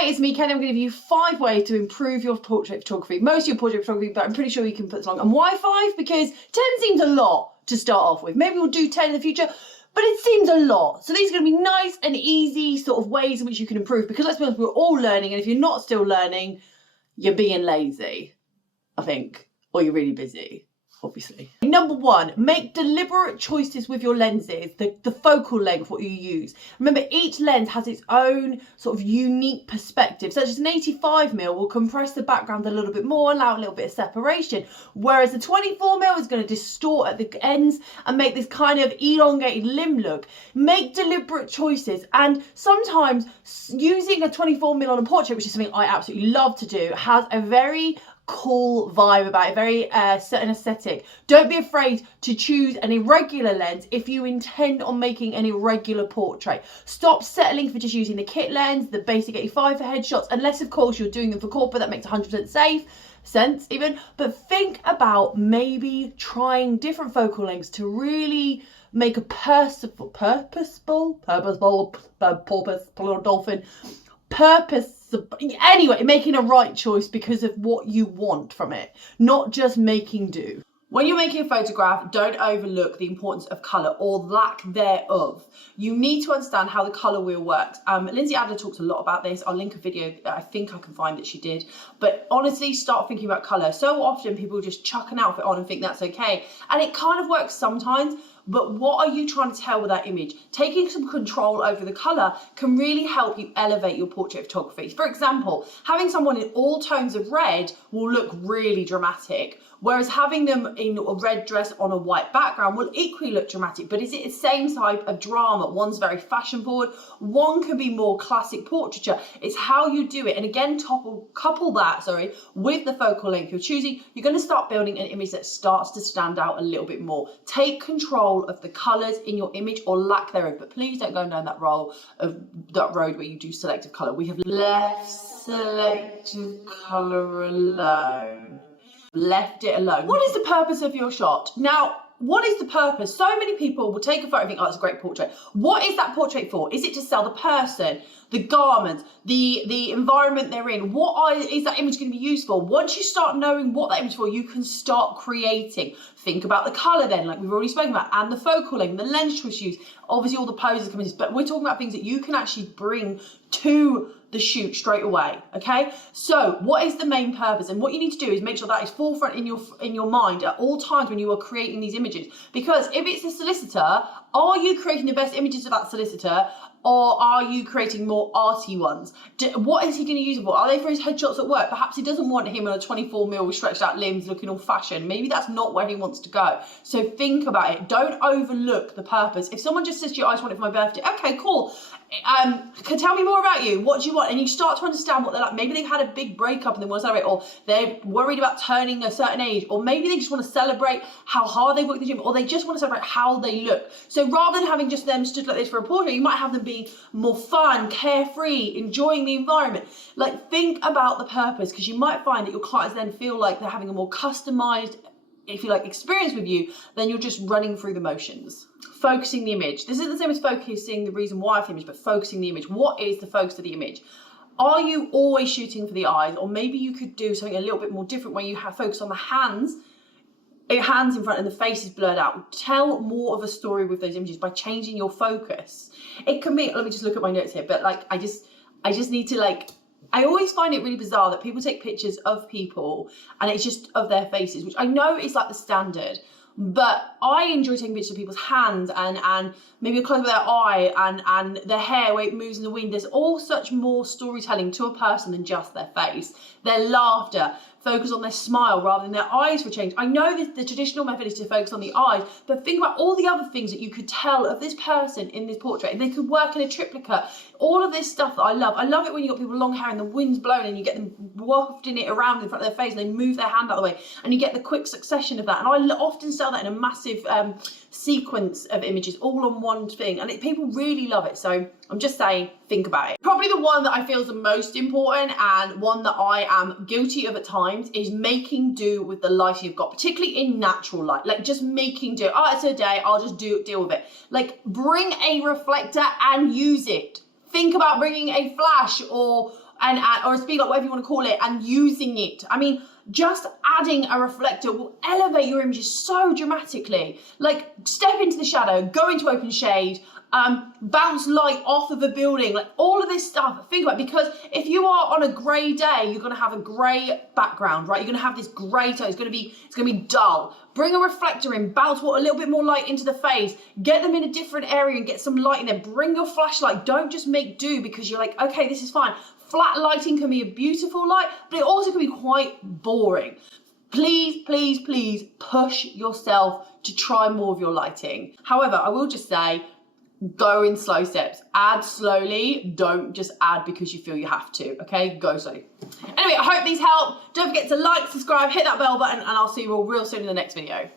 It's me, Khandie. I'm going to give you 5 ways to improve your portrait photography. Most of your portrait photography, but I'm pretty sure you can put along. And why 5? Because 10 seems a lot to start off with. Maybe we'll do 10 in the future, but it seems a lot. So these are going to be nice and easy sort of ways in which you can improve, because let's be honest, we're all learning. And if you're not still learning, you're being lazy, I think, or you're really busy. Obviously. Number 1, make deliberate choices with your lenses, the focal length, what you use. Remember, each lens has its own sort of unique perspective, such as an 85mm will compress the background a little bit more, allow a little bit of separation, whereas the 24mm is going to distort at the ends and make this kind of elongated limb look. Make deliberate choices, and sometimes using a 24mm on a portrait, which is something I absolutely love to do, has a very cool vibe about it, very certain aesthetic. Don't be afraid to choose an irregular lens if you intend on making an irregular portrait. Stop settling for just using the kit lens, the basic 85 for headshots, unless of course you're doing them for corporate. That makes 100% sense even. But think about maybe trying different focal lengths to really make a purposeful dolphin anyway, making a right choice because of what you want from it, not just making do. When you're making a photograph, don't overlook the importance of colour or lack thereof. You need to understand how the colour wheel works. Lindsay Adler talks a lot about this. I'll link a video, I think I can find that she did. But honestly, start thinking about colour. So often people just chuck an outfit on and think that's okay. And it kind of works sometimes. But what are you trying to tell with that image? Taking some control over the colour can really help you elevate your portrait photography. For example, having someone in all tones of red will look really dramatic, whereas having them in a red dress on a white background will equally look dramatic. But is it the same type of drama? One's very fashion forward, one can be more classic portraiture. It's how you do it. And again, couple that with the focal length you're choosing. You're going to start building an image that starts to stand out a little bit more. Take control of the colours in your image, or lack thereof, but please don't go down that road where you do selective colour. We have left selective colour alone. Left it alone. What is the purpose of your shot? Now, what is the purpose? So many people will take a photo and think, oh, it's a great portrait. What is that portrait for? Is it to sell the person, the garments, the environment they're in? Is that image going to be used for? Once you start knowing what that image is for, you can start creating. Think about the colour then, like we've already spoken about, and the focal length, the lens choice used. Obviously all the poses come in, but we're talking about things that you can actually bring to the shoot straight away. Okay, so what is the main purpose? And what you need to do is make sure that is forefront in your mind at all times when you are creating these images. Because if it's a solicitor, are you creating the best images of that solicitor, or are you creating more arty ones? What is he going to use it for? Are they for his headshots at work? Perhaps he doesn't want him on a 24mm with stretched out limbs looking all fashion. Maybe that's not where he wants to go. So think about it. Don't overlook the purpose. If someone just says to you, I just want it for my birthday, okay, cool. Tell me more about you. What do you want? And you start to understand what they're like. Maybe they've had a big breakup and they want to celebrate, or they're worried about turning a certain age, or maybe they just want to celebrate how hard they work in the gym, or they just want to celebrate how they look. So rather than having just them stood like this for a portrait, you might have them being more fun, carefree, enjoying the environment. Like, think about the purpose, because you might find that your clients then feel like they're having a more customized, if you like, experience with you, then you're just running through the motions. Focusing the image. This isn't the same as focusing the reason why of the image, but focusing the image. What is the focus of the image? Are you always shooting for the eyes? Or maybe you could do something a little bit more different where you have focus on the hands in front and the face is blurred out. Tell more of a story with those images by changing your focus. It can be, let me just look at my notes here, but like I just need to like, I always find it really bizarre that people take pictures of people and it's just of their faces, which I know is like the standard, but I enjoy taking pictures of people's hands and maybe a close of their eye and their hair where it moves in the wind. There's all such more storytelling to a person than just their face. Their laughter, focus on their smile rather than their eyes for change. I know that the traditional method is to focus on the eyes, but think about all the other things that you could tell of this person in this portrait, and they could work in a triplicate. All of this stuff that I love. I love it when you've got people with long hair and the wind's blowing and you get them wafting it around in front of their face and they move their hand out of the way and you get the quick succession of that. And I often sell that in a massive sequence of images all on one thing, and people really love it. So I'm just saying, think about it. Probably the one that I feel is the most important, and one that I am guilty of at times, is making do with the light you've got, particularly in natural light. Like, just making do. Oh, it's a day, I'll just deal with it. Like, bring a reflector and use it. Think about bringing a flash or or a speed light, whatever you want to call it, and using it. I mean, just adding a reflector will elevate your images so dramatically. Like, step into the shadow, go into open shade, bounce light off of a building, like all of this stuff. Think about it, because if you are on a grey day, you're going to have a grey background, right? You're going to have this grey tone. It's going to be dull. Bring a reflector in, bounce a little bit more light into the face, get them in a different area and get some light in there. Bring your flashlight. Don't just make do because you're like, okay, this is fine. Flat lighting can be a beautiful light, but it also can be quite boring. Please, please, please push yourself to try more of your lighting. However, I will just say, go in slow steps. Add slowly. Don't just add because you feel you have to, okay? Go slowly. Anyway, I hope these help. Don't forget to like, subscribe, hit that bell button, and I'll see you all real soon in the next video.